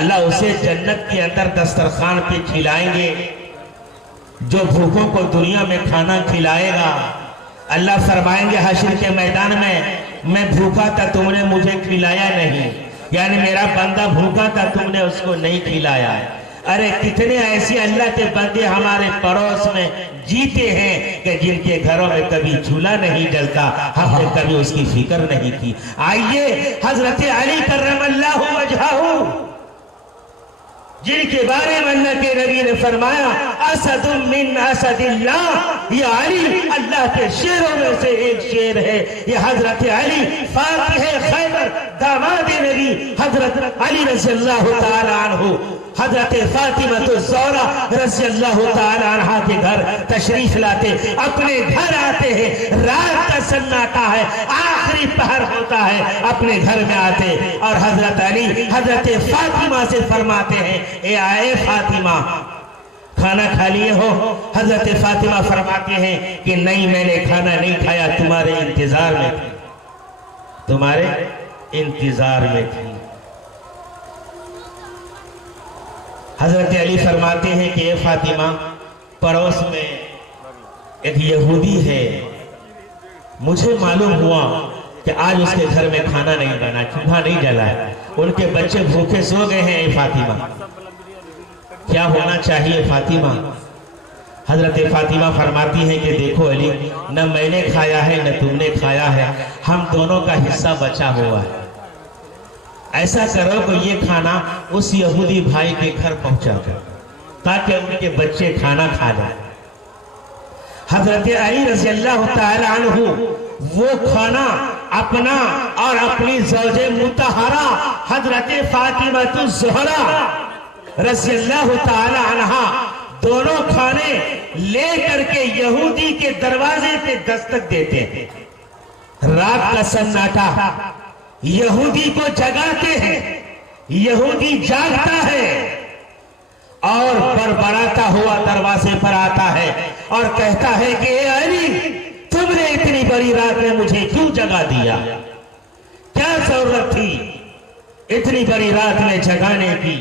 اللہ اسے جنت کے اندر دسترخوان پہ کھلائیں گے، جو بھوکوں کو دنیا میں کھانا کھلائے گا اللہ فرمائیں گے حشر کے میدان میں بھوکا تھا تم نے مجھے کھلایا نہیں، یعنی میرا بندہ بھوکا تھا تم نے اس کو نہیں کھلایا۔ ارے کتنے ایسے اللہ کے بندے ہمارے پڑوس میں جیتے ہیں کہ جن کے گھروں میں کبھی چولہا نہیں جلتا، ہم نے کبھی اس کی فکر نہیں کی۔ آئیے حضرت علی کرم اللہ وجہہ جن کے بارے میں اللہ کے نبی نے فرمایا اسد من اسد اللہ، یہ علی اللہ کے شیروں میں سے ایک شیر ہے۔ یہ حضرت علی فاتح خیبر داماد نبی حضرت علی رضی اللہ تعالی عنہ، حضرت فاطمہ الزہرا رضی اللہ تعالی عنہ کے گھر تشریف لاتے، اپنے گھر آتے ہیں، رات کا سناٹا ہے، آخری پہر ہوتا ہے، اپنے گھر میں آتے اور حضرت علی حضرت فاطمہ سے فرماتے ہیں اے آئے فاطمہ کھانا کھا لیے ہو؟ حضرت فاطمہ فرماتے ہیں کہ نہیں میں نے کھانا نہیں کھایا، تمہارے انتظار میں تھی، تمہارے انتظار میں تھی۔ حضرت علی فرماتے ہیں کہ اے فاطمہ پڑوس میں ایک یہودی ہے، مجھے معلوم ہوا کہ آج اس کے گھر میں کھانا نہیں بنا، چولہا نہیں جلا ہے، ان کے بچے بھوکے سو گئے ہیں، اے فاطمہ کیا ہونا چاہیے فاطمہ؟ حضرت فاطمہ فرماتی ہیں کہ دیکھو علی، نہ میں نے کھایا ہے نہ تم نے کھایا ہے، ہم دونوں کا حصہ بچا ہوا ہے، ایسا کرو کہ یہ کھانا اس یہودی بھائی کے گھر پہنچا کر تاکہ ان کے بچے کھانا کھا جائیں۔ حضرت علی رضی اللہ تعالی عنہ وہ کھانا اپنا اور اپنی زوج مطہرہ حضرت فاطمہ الزہرا رضی اللہ تعالی عنہ دونوں کھانے لے کر کے یہودی کے دروازے پہ دستک دیتے ہیں۔ رات کا سناٹا، یہودی کو جگاتے ہیں، یہودی جاگتا ہے اور بڑبڑاتا ہوا دروازے پر آتا ہے اور کہتا ہے کہ اے علی تم نے اتنی بڑی رات میں مجھے کیوں جگا دیا؟ کیا ضرورت تھی اتنی بڑی رات میں جگانے کی؟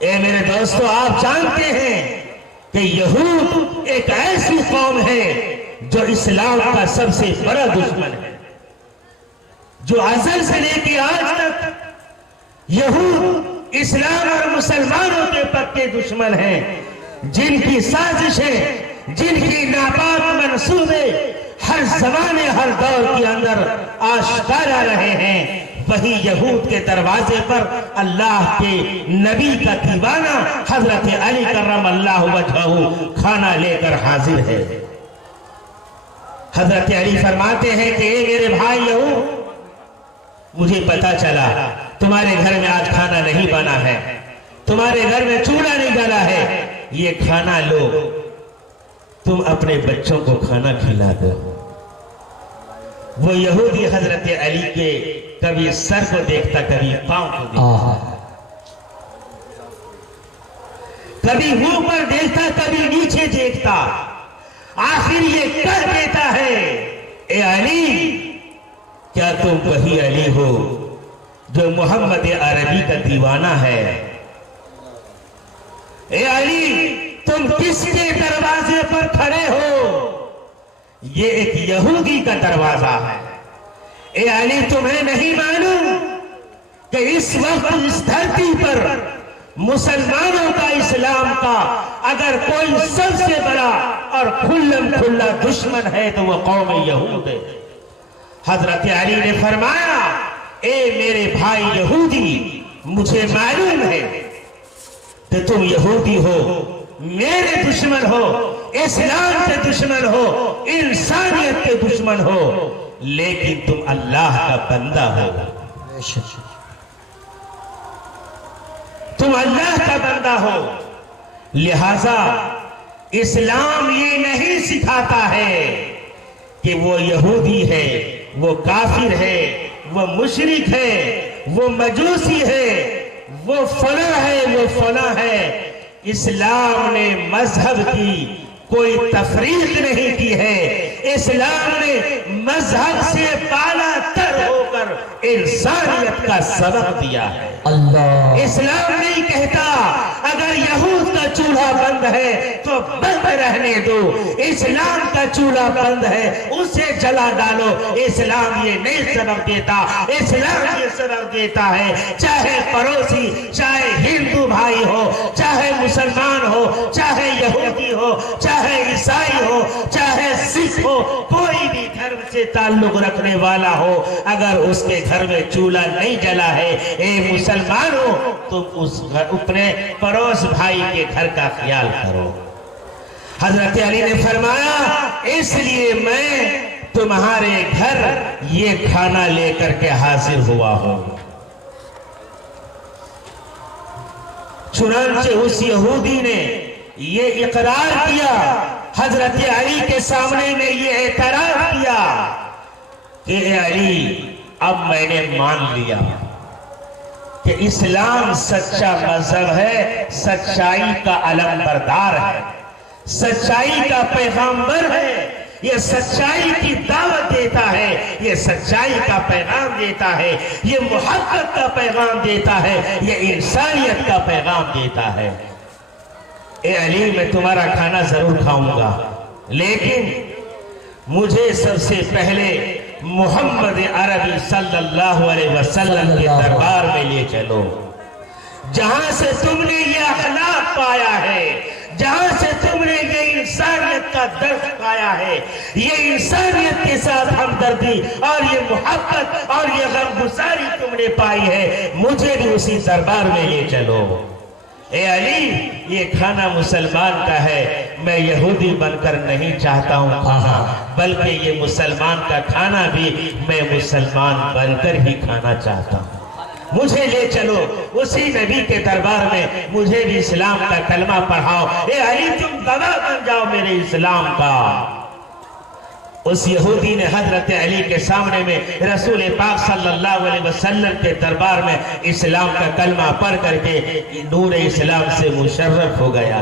اے میرے دوستو آپ جانتے ہیں کہ یہود ایک ایسی قوم ہے جو اسلام کا سب سے بڑا دشمن ہے، جو ازل سے لے کے آج تک یہود اسلام اور مسلمانوں کے پکے دشمن ہیں، جن کی سازشیں، جن کی ناپاک منصوبے ہر زمانے ہر دور کے اندر آشکارا رہے ہیں، وہی یہود کے دروازے پر اللہ کے نبی کا دیوانہ حضرت علی کرم اللہ وجہہ کھانا لے کر حاضر ہے۔ حضرت علی فرماتے ہیں کہ اے میرے بھائی یہود، مجھے پتا چلا تمہارے گھر میں آج کھانا نہیں بنا ہے، تمہارے گھر میں چولہا نہیں جلا ہے، یہ کھانا لو، تم اپنے بچوں کو کھانا کھلا دو۔ وہ یہودی حضرت علی کے کبھی سر کو دیکھتا، کبھی پاؤں کو دیکھتا، کبھی منہ پر دیکھتا، کبھی نیچے دیکھتا، آخر یہ کہہ دیتا ہے اے علی کیا تم وہی علی ہو جو محمد عربی کا دیوانہ ہے؟ اے علی تم کس کے دروازے پر کھڑے ہو؟ یہ ایک یہودی کا دروازہ ہے۔ اے علی تمہیں نہیں معلوم کہ اس وقت اس دھرتی پر مسلمانوں کا، اسلام کا اگر کوئی سب سے بڑا اور کھلم کھلا دشمن ہے تو وہ قوم یہود ہے۔ حضرت علی نے فرمایا اے میرے بھائی یہودی، مجھے معلوم ہے کہ تم یہودی ہو، میرے دشمن ہو، اسلام کے دشمن ہو، انسانیت کے دشمن ہو، لیکن تم اللہ کا بندہ ہو، تم اللہ کا بندہ ہو، لہذا اسلام یہ نہیں سکھاتا ہے کہ وہ یہودی ہے، وہ کافر ہے، وہ مشرک ہے، وہ مجوسی ہے، وہ فلاں ہے، وہ فلاں ہے۔ اسلام نے مذہب کی کوئی تفریق نہیں کی ہے، اسلام نے مذہب سے بالا تر ہو کر انسانیت کا سبق دیا ہے۔ اسلام نے چولہا بند ہے تو بند رہنے دو، اسلام کا چولہا بند ہے اسے جلا ڈالو۔ اسلام یہ نہیں سبق دیتا، اسلام یہ سبق دیتا ہے چاہے پڑوسی، چاہے ہندو بھائی ہو، چاہے مسلمان ہو، چاہے یہودی ہو، چاہے عیسائی ہو، چاہے سکھ ہو، کوئی بھی دھرم سے تعلق رکھنے والا ہو، اگر اس کے گھر میں چولہا نہیں جلا ہے، اے مسلمانوں تم اپنے پڑوس بھائی کے گھر کا خیال کرو۔ حضرت علی نے فرمایا اس لیے میں تمہارے گھر یہ کھانا لے کر کے حاضر ہوا ہوں۔ چنانچہ اس یہودی نے یہ اقرار کیا، حضرت علی کے سامنے میں یہ اعتراف کیا کہ اے علی اب میں نے مان لیا کہ اسلام سچا مذہب ہے، سچائی کا علم بردار ہے، سچائی کا پیغامبر ہے، یہ سچائی کی دعوت دیتا ہے، یہ سچائی کا پیغام دیتا ہے، یہ محبت کا پیغام دیتا ہے، یہ انسانیت کا پیغام دیتا ہے۔ اے علی میں تمہارا کھانا ضرور کھاؤں گا، لیکن مجھے سب سے پہلے محمد عربی صلی اللہ علیہ وسلم کے دربار میں لے چلو، جہاں سے تم نے یہ اخلاق پایا ہے، جہاں سے تم نے یہ انسانیت کا درس پایا ہے، یہ انسانیت کے ساتھ ہمدردی اور یہ محبت اور یہ غمگساری تم نے پائی ہے، مجھے بھی اسی دربار میں لے چلو۔ اے علی یہ کھانا مسلمان کا ہے، میں یہودی بن کر نہیں چاہتا ہوں کھانا، بلکہ یہ مسلمان کا کھانا بھی میں مسلمان بن کر ہی کھانا چاہتا ہوں، مجھے لے چلو اسی نبی کے دربار میں، مجھے بھی اسلام کا کلمہ پڑھاؤ۔ اے علی تم گواہ بن جاؤ میرے اسلام کا۔ اس یہودی نے حضرت علی کے سامنے میں رسول پاک صلی اللہ علیہ وسلم کے دربار میں اسلام کا کلمہ پڑھ کر کے نور اسلام سے مشرف ہو گیا،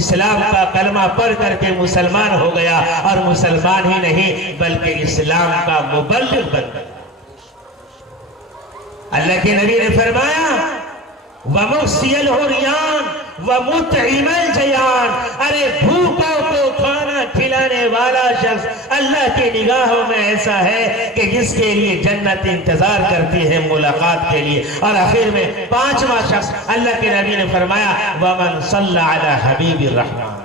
اسلام کا کلمہ پڑھ کر کے مسلمان ہو گیا، اور مسلمان ہی نہیں بلکہ اسلام کا مبلغ بن گیا۔ اللہ کے نبی نے فرمایا وَمُحْسِيَ الْعُرْيَانِ وَمُطْعِمَ الْجَيَانِ، ارے بھوکوں کو کھانا کھلانے والا شخص اللہ کی نگاہوں میں ایسا ہے کہ جس کے لیے جنت انتظار کرتی ہے ملاقات کے لیے۔ اور آخر میں پانچواں شخص اللہ کے نبی نے فرمایا وَمَنْ صَلَّ عَلَى حَبِيبِ الرَّحْمَانِ،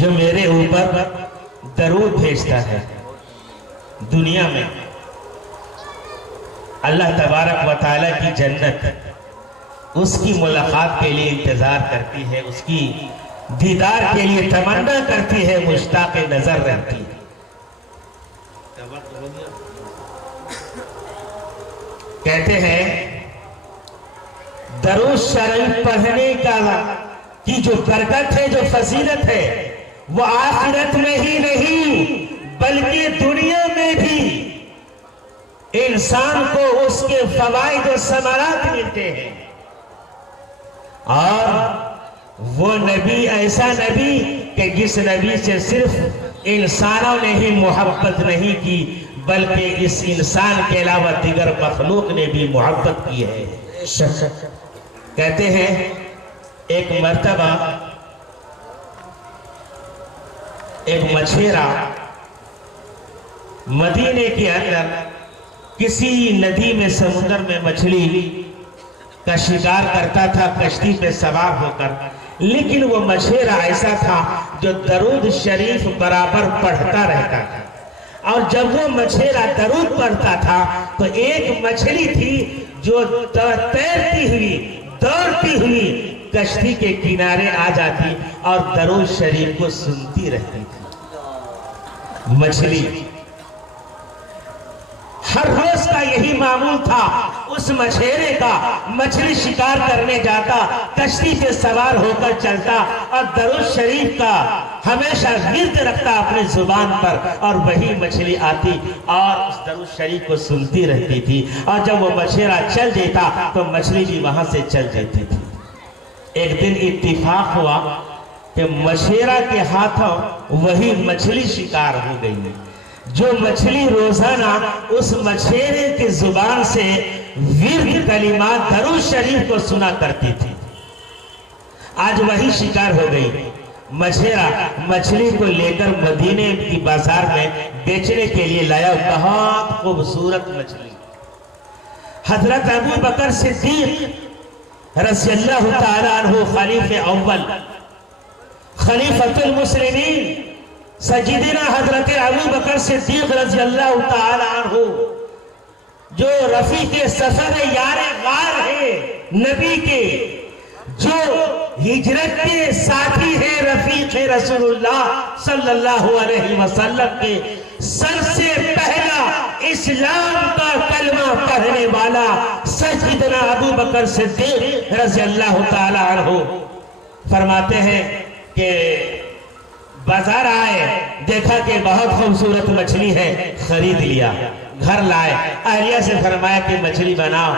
جو میرے اوپر درود بھیجتا ہے۔ دنیا میں اللہ تبارک و تعالیٰ کی جنت اس کی ملاقات کے لیے انتظار کرتی ہے، اس کی دیدار کے لیے تمنا کرتی ہے، مشتاق نظر رہتی ہے۔ کہتے ہیں درود شریف پڑھنے کی جو برکت ہے، جو فضیلت ہے، وہ آخرت میں ہی نہیں بلکہ دنیا میں بھی انسان کو اس کے فوائد و ثمرات ملتے ہیں۔ اور وہ نبی ایسا نبی کہ جس نبی سے صرف انسانوں نے ہی محبت نہیں کی بلکہ اس انسان کے علاوہ دیگر مخلوق نے بھی محبت کی ہے۔ کہتے ہیں ایک مرتبہ ایک مچھیرا مدینے کے اندر کسی ندی میں سمندر میں مچھلی کا شکار کرتا تھا کشتی پہ سوار ہو کر، لیکن وہ مچھیرا ایسا تھا جو درود شریف برابر پڑھتا رہتا تھا، اور جب وہ مچھیرا درود پڑھتا تھا تو ایک مچھلی تھی جو تیرتی ہوئی دوڑتی ہوئی کشتی کے کنارے آ جاتی اور درود شریف کو سنتی رہتی تھی۔ مچھلی ہر روز کا یہی معمول تھا، اس مچھیرے کا مچھلی شکار کرنے جاتا، کشتی پہ سوار ہو کر چلتا اور درود شریف کا ہمیشہ ورد رکھتا اپنے زبان پر، اور وہی مچھلی آتی اور اس درود شریف کو سنتی رہتی تھی، اور جب وہ مچھیرا چل دیتا تو مچھلی بھی وہاں سے چل جاتی تھی۔ ایک دن اتفاق ہوا کہ مچھیرا کے ہاتھوں وہی مچھلی شکار ہو گئی، جو مچھلی روزانہ اس مچھیرے کی زبان سے ورد کلمات درود شریف کو سنا کرتی تھی۔ آج وہی شکار ہو گئی۔ مچھلی کو لے کر مدینے کی بازار میں بیچنے کے لیے لایا، بہت خوبصورت مچھلی۔ حضرت ابو بکر صدیق رضی اللہ تعالیٰ عنہ خلیفہ اول، خلیفۃ المسلمین سیدنا حضرت ابو بکر صدیق رضی اللہ تعالیٰ عنہ، جو رفیق سفر یار غار ہے نبی کے، جو ہجرت کے ساتھی ہے، رفیق رسول اللہ صلی اللہ علیہ وسلم کے، سب سے پہلا اسلام کا کلمہ پڑھنے والا سیدنا ابو بکر صدیق رضی اللہ تعالیٰ عنہ فرماتے ہیں کہ بازار آئے، دیکھا کہ بہت خوبصورت مچھلی ہے، خرید لیا، گھر لائے، اہلیہ سے فرمایا کہ مچھلی بناؤ،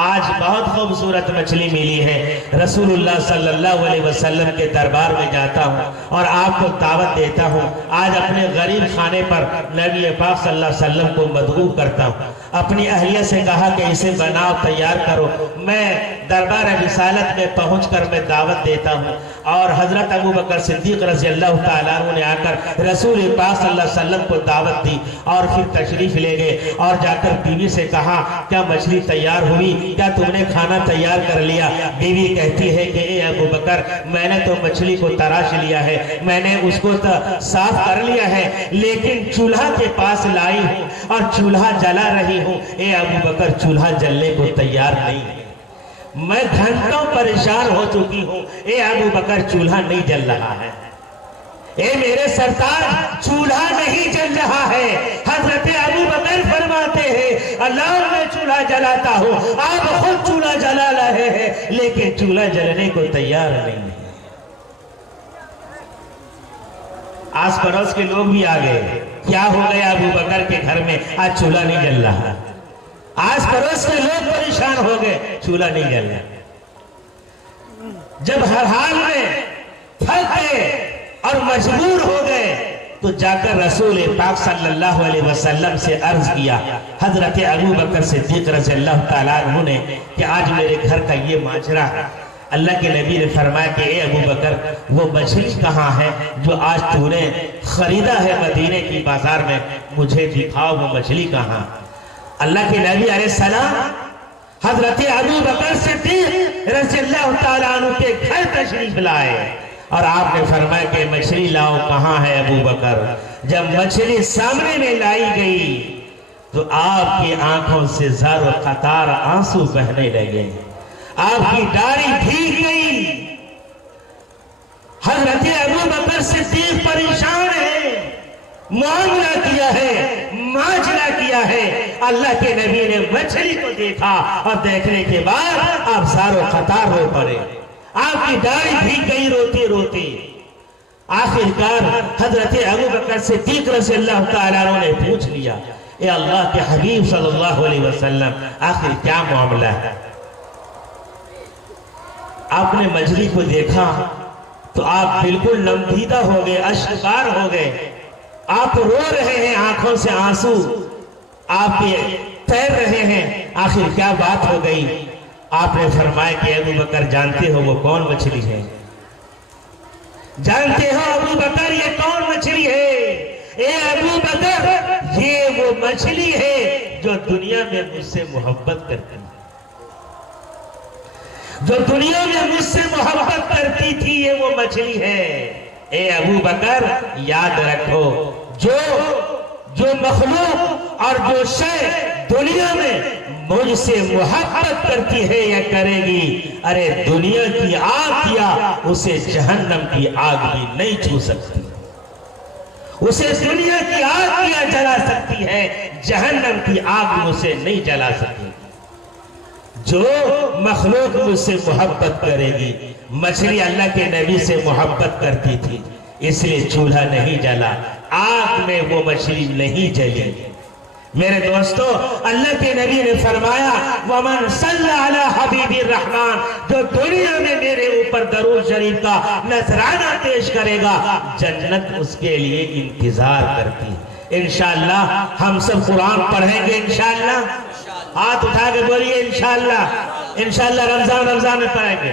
آج بہت خوبصورت مچھلی ملی ہے، رسول اللہ صلی اللہ علیہ وسلم کے دربار میں جاتا ہوں اور آپ کو دعوت دیتا ہوں، آج اپنے غریب خانے پر نبی پاک صلی اللہ علیہ وسلم کو مدعو کرتا ہوں۔ اپنی اہلیہ سے کہا کہ اسے بناؤ، تیار کرو، میں دربار رسالت میں پہنچ کر میں دعوت دیتا ہوں۔ اور حضرت ابو بکر صدیق رضی اللہ تعالیٰ عنہ نے آ کر رسول پاک صلی اللہ علیہ وسلم کو دعوت دی اور پھر تشریف لے گئے اور جا کر بیوی سے کہا کیا مچھلی تیار ہوئی، کیا تم نے کھانا تیار کر لیا؟ بیوی کہتی ہے کہ اے ابو بکر، میں نے تو مچھلی کو تراش لیا ہے، میں نے اس کو صاف کر لیا ہے، لیکن چولہا کے پاس لائی ہوں اور چولہا جلا رہی ہوں۔ اے ابو بکر، چولہا جلنے کو تیار نہیں ہے، میں گھنٹوں پریشان ہو چکی ہوں۔ اے ابو بکر، چولہا نہیں جل رہا ہے، اے میرے سرتاج، چولہا نہیں جل رہا ہے۔ حضرت ابو بکر فرماتے ہیں اللہ میں چولہا جلاتا ہوں، آپ خود چولہا جلا رہے ہیں لیکن چولہا جلنے کو تیار نہیں ہے۔ آس پڑوس کے لوگ بھی آگئے، کیا ہو گیا ابو بکر کے گھر میں، آج چولہا نہیں جل رہا۔ آس پڑوس کے لوگ پریشان ہو گئے، چولہا نہیں جل رہا۔ جب ہر حال میں تھک گئے اور مجبور ہو گئے تو جا کر رسول پاک صلی اللہ علیہ وسلم سے عرض کیا، حضرت ابو بکر صدیق رضی اللہ تعالیٰ عنہ نے کہ آج میرے گھر کا یہ ماجرا ہے۔ اللہ کے نبی نے فرمایا کہ اے ابو بکر، وہ مچھلی کہاں ہے جو آج تو نے خریدا ہے مدینے کی بازار میں، مجھے دکھاؤ وہ مچھلی کہاں۔ اللہ کے نبی علیہ السلام حضرت ابو بکر صدیق رضی اللہ تعالیٰ عنہ کے گھر تشریف لائے اور آپ نے فرمایا کہ مچھلی لاؤ، کہاں ہے ابو بکر؟ جب مچھلی سامنے میں لائی گئی تو آپ کی آنکھوں سے زار و قطار آنسو بہنے لگے، آپ کی داڑھی بھیگ گئی۔ حضرت ابو بکر صدیق پریشان ہے، معاملہ کیا ہے، ماجرا کیا ہے۔ اللہ کے نبی نے مچھلی کو دیکھا اور دیکھنے کے بعد آپ زار و قطار رو پڑے، آپ کی داڑھی بھیگ گئی روتے روتے۔ آخرکار حضرت ابو بکر صدیق رضی اللہ تعالیٰ عنہ نے پوچھ لیا، اے اللہ کے حبیب صلی اللہ علیہ وسلم، آخر کیا معاملہ ہے؟ آپ نے مچھلی کو دیکھا تو آپ بالکل نمدیدہ ہو گئے، اشکبار ہو گئے، آپ رو رہے ہیں، آنکھوں سے آنسو آپ تیر رہے ہیں۔ آخر کیا بات ہو گئی؟ آپ نے فرمایا کہ ابو بکر، جانتے ہو وہ کون مچھلی ہے؟ جانتے ہو ابو بکر یہ کون مچھلی ہے؟ اے ابو بکر، یہ وہ مچھلی ہے جو دنیا میں مجھ سے محبت کرتی ہے، جو دنیا میں مجھ سے محبت کرتی تھی، یہ وہ مچھلی ہے۔ اے ابو بکر، یاد رکھو، جو مخلوق اور جو شے دنیا میں مجھ سے محبت کرتی ہے یا کرے گی، ارے دنیا کی آگ یا اسے جہنم کی آگ بھی نہیں چھو سکتی، اسے دنیا کی آگ کیا جلا سکتی ہے، جہنم کی آگ بھی اسے نہیں جلا سکتی۔ جو مخلوق مجھ سے محبت کرے گی، مچھلی اللہ کے نبی سے محبت کرتی تھی، اس لیے چولہا نہیں جلا، آگ میں وہ مچھلی نہیں جلی۔ میرے دوستو، اللہ کے نبی نے فرمایا وَمَنْ صَلَّ عَلَى حَبِيبِ الرَّحْمَانِ، جو دنیا میں میرے اوپر درود شریف کا نذرانہ پیش کرے گا، جنت اس کے لیے انتظار کرتی ہے۔ انشاءاللہ ہم سب قرآن پڑھیں گے، انشاءاللہ ہاتھ اٹھا کے بولیے انشاءاللہ، انشاءاللہ رمضان میں پڑھیں گے۔